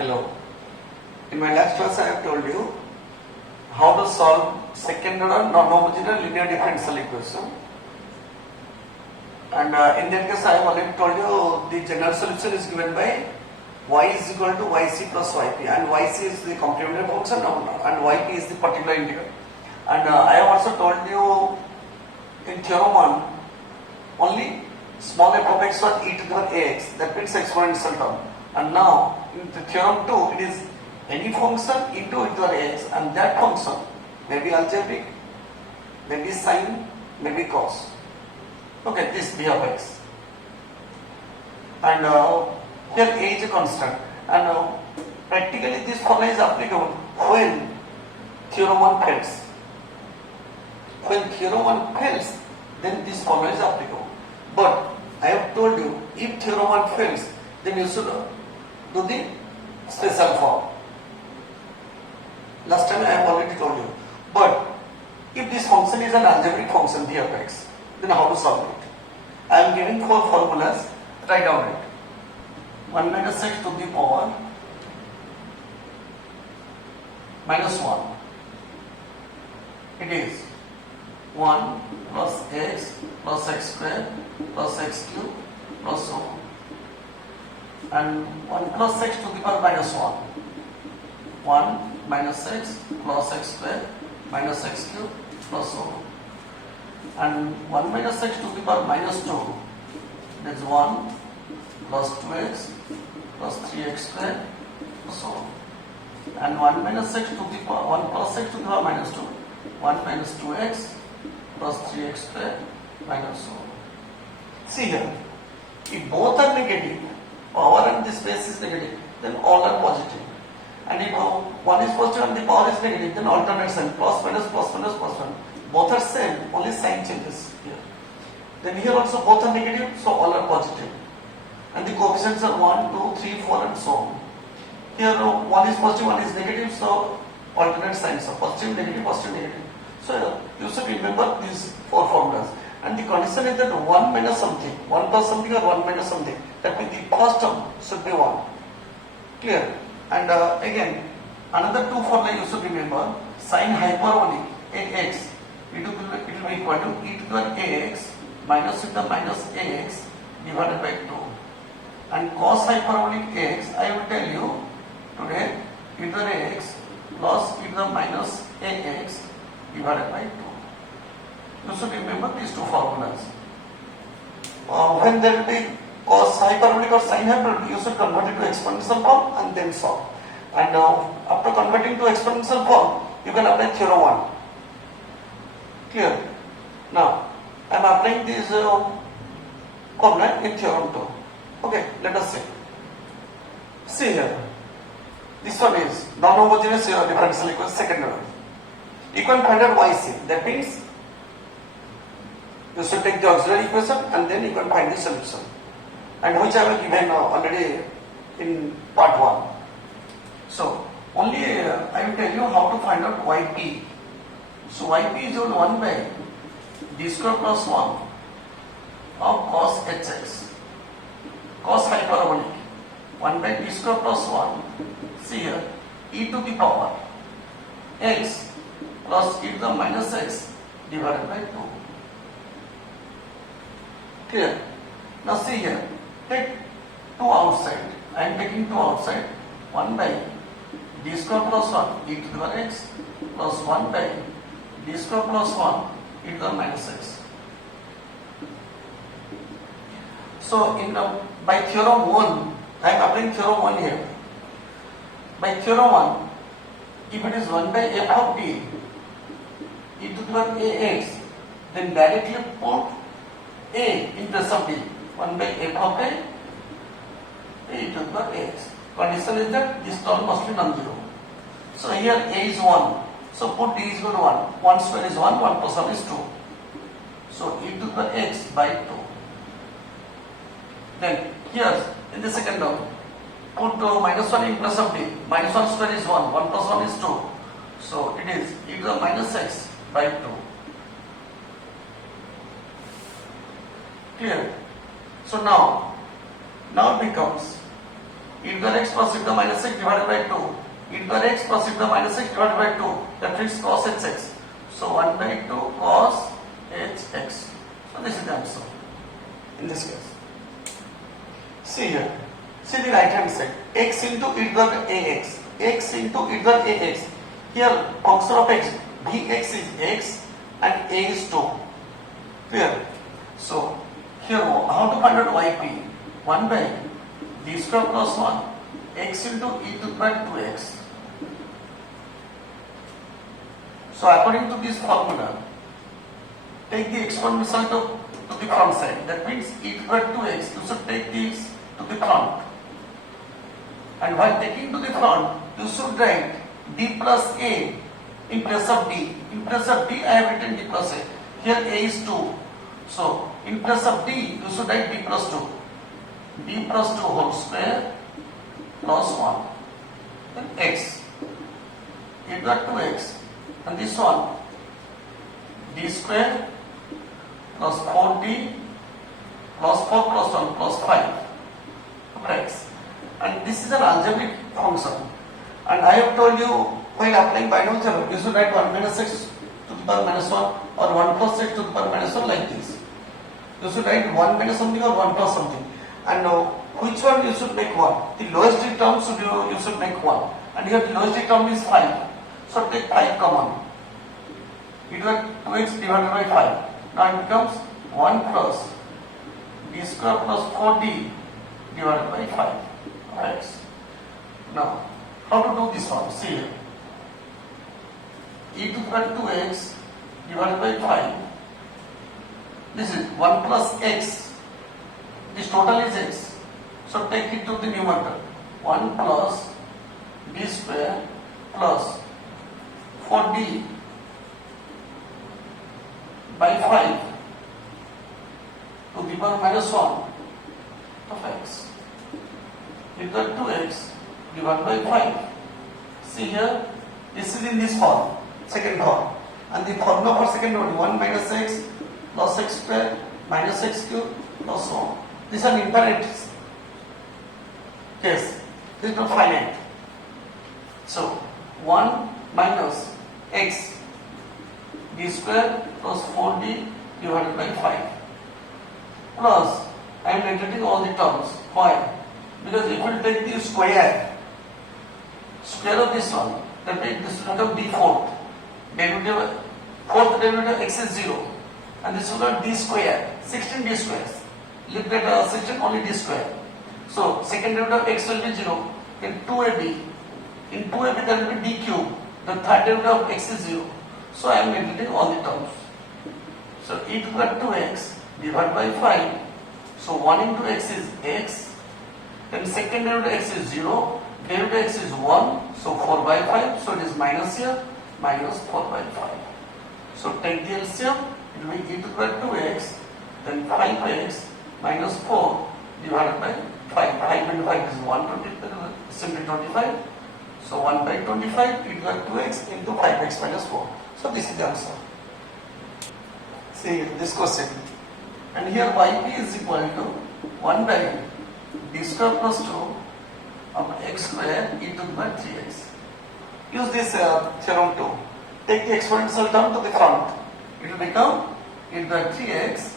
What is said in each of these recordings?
Hello. In my last class I have told you how to solve second order non-homogeneous linear differential equation. And in that case I have already told you the general solution is given by y is equal to yc plus yp, and yc is the complementary function and yp is the particular integral. And I have also told you in theorem 1 only small f of x was e to the power ax, that means exponential term. And now in the theorem 2 it is any function into e to the power x, and that function may be algebraic, may be sine, may be cos. Okay, this b of x. And here a is a constant, and practically this formula is applicable when theorem 1 fails. When theorem 1 fails, then this formula is applicable. But I have told you, if theorem 1 fails, then you should do the special form. Last time I have already told you. But if this function is an algebraic function b of x, then how to solve it? I am giving 4 formulas. Write down it. 1 minus x to the power minus 1. It is 1 plus x plus x square plus x cube plus so on. And 1 plus x to the power minus 1. 1 minus x plus x square minus x cube plus so on. And 1 minus x to the power minus 2, that is 1 plus 2x plus 3x square plus so on. And 1 minus x to the power 1 plus x to the power minus 2, 1 minus 2x plus 3x square minus so on. See here, if both are negative, power and the space is negative, then all are positive. And if one is positive and the power is negative, then alternate sign, plus minus plus minus plus 1. Both are same, only sign changes here. Then here also both are negative, so all are positive. And the coefficients are 1, 2, 3, 4 and so on. Here one is positive, one is negative, so alternate signs are positive, negative, negative. So you should remember these 4 formulas. And the condition is that 1 minus something, 1 plus something or 1 minus something. That means the first term should be 1. Clear? And again, another 2 formula you should remember. Sine hyperbolic ax, it will be equal to e to the power ax minus with the minus ax divided by 2. And cos hyperbolic x, I will tell you today, e to the ax plus e to the minus ax divided by 2. You should remember these 2 formulas. When there will be cos hyperbolic or sine hyperbolic, you should convert it to exponential form and then solve. And after converting to exponential form, you can apply theorem 1. Clear? Now, I am applying this formula in theorem 2. Okay, let us see. See here. This one is non-homogeneous differential equation second order. You can find out yc. That means you should take the auxiliary equation and then you can find the solution. And which I have given already in part 1. So, only I will tell you how to find out yp. So, yp is equal to 1 by d square plus 1 of cos hx. Cos hyperbolic 1 by d square plus 1. See here, e to the power x plus e to the minus x divided by 2. Clear? Now see here, take 2 outside. I am taking 2 outside. 1 by d square plus 1 e to the power x plus 1 by d square plus 1 e to the minus x. So by theorem 1, I am applying theorem 1 here. By theorem 1, if it is 1 by f of t e to the power ax, then directly put a in place of t. 1 by f of a e to the power ax. Condition is that this term must be non-zero. So here a is 1. So put d is equal to 1. 1 square is 1, 1 plus 1 is 2. So e to the power x by 2. Then here in the second term, put minus 1 in place of d. Minus 1 square is 1, 1 plus 1 is 2. So it is e to the minus x by 2. Clear? So now it becomes e to the x plus e to the minus x divided by 2, e to the x plus e to the minus x divided by 2, that is cos hx. So 1 by 2 cos hx. So this is the answer in this case. See here, see the right hand side, x into e to the ax, x into e to the ax. Here function of x, dx is x and a is 2. Clear? So here how to find out yp? 1 by d square plus 1 x into e to the power 2x. So according to this formula, take the exponential to the front side. That means e to the power 2x, you should take this to the front. And while taking to the front, you should write d plus a in place of d. In place of d, I have written d plus a. Here a is 2. So in place of d, you should write d plus 2. D plus 2 whole square plus 1. Then x. You got 2x. And this one, d square plus 4d plus 4 plus 1 plus 5 of x. And this is an algebraic function. And I have told you while applying binomial theorem, you should write 1 minus x to the power minus 1 or 1 plus x to the power minus 1 like this. You should write 1 minus something or 1 plus something. And which one you should make 1? The lowest term you should make 1. And here the lowest term is 5. So take 5 common. It was 2x divided by 5. Now it becomes 1 plus d square plus 4d divided by 5 x. Now how to do this one? See here. E to the power 2x divided by 5. This is 1 plus x. This total is x. So take it to the numerator. 1 plus d square plus 4d by 5 to the power minus 1 of x. Equal 2x divided by 5. See here, this is in this form, second form. And the formula for second one, 1 minus x plus x square minus x cube plus so on. This is an infinite case. This is not finite. So 1 minus x d square plus 4d divided by 5 plus I am negating all the terms. Why? Because if you take the square of this one, that means this will become d fourth. Fourth derivative of x is 0 and this will become d square, 16 d squares. Look at 16 only d square. So second derivative of x will be 0, then 2ab. In 2ab there will be d cube. The third derivative of x is 0. So I am negating all the terms. So e to the power 2x divided by 5. So 1 into x is x. Then second derivative of x is 0. Derivative of x is 1. So 4 by 5. So it is minus here. Minus 4 by 5. So take the LCM. It will be e to the power 2x. Then 5x minus 4 divided by 5. 5 into 5 is 120, simply 25. So 1 by 25 e to the power 2x into 5x minus 4. So this is the answer. See this question. And here yp is equal to 1 by d square plus 2 of x square e to the power 3x. Use this theorem to take the exponential term to the front. It will become e to the power 3x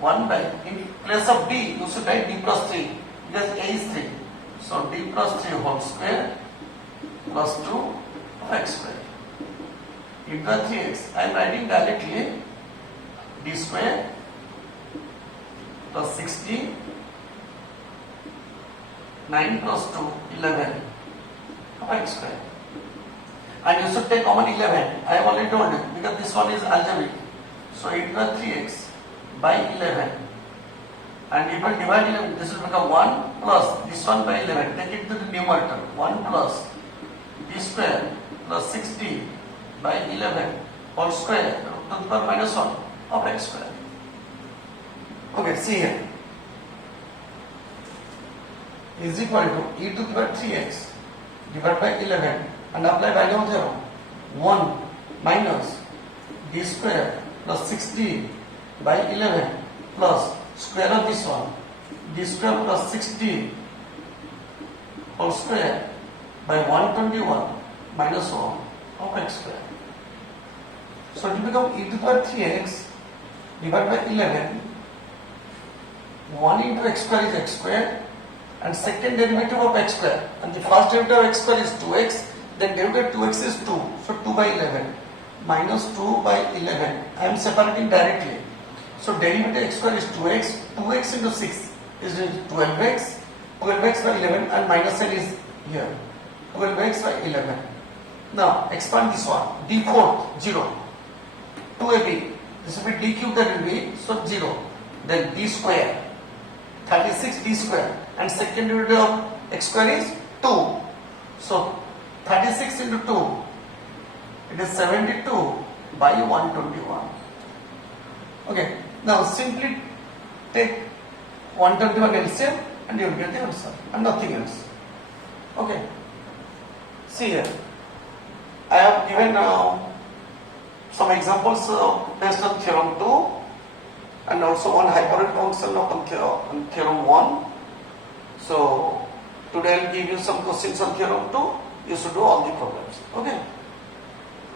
1 by, in place of d, you should write d plus 3 because a is 3. So d plus 3 whole square plus 2 of x square. E to the power 3x. I am writing directly d square plus 60, 9 plus 2, 11 of x square. And you should take common 11. I have already told you because this one is algebraic. So e to the power 3x by 11. And if I divide 11, this will become 1 plus this one by 11. Take it to the numerator. 1 plus d square plus 60 by 11 whole square to the power minus 1 of x square. Okay, see here. Is equal to e to the power 3x divided by 11 and apply binomial theorem. 1 minus d square plus 60 by 11 plus square of this one, d square plus 60 whole square by 121 minus 1 of x square. So it will become e to the power 3x divided by 11. 1 into x square is x square and second derivative of x square, and the first derivative of x square is 2x, then derivative of 2x is 2, so 2 by 11 minus 2 by 11. I am separating directly. So derivative x square is 2x, 2x into 6 is 12x, 12x by 11 and minus n is here, 12x by 11. Now expand this one, d4, 0, 2ab, this will be d cube, that will be, so 0, then d square, 36 d square, and second derivative of x square is 2, so 36 into 2, it is 72 by 121. Okay, now simply take 121 LCM and you will get the answer and nothing else. Okay, see here, I have given some examples based on theorem 2 and also one hyperbolic function on theorem 1. So today I will give you some questions on theorem 2. You should do all the problems. Okay.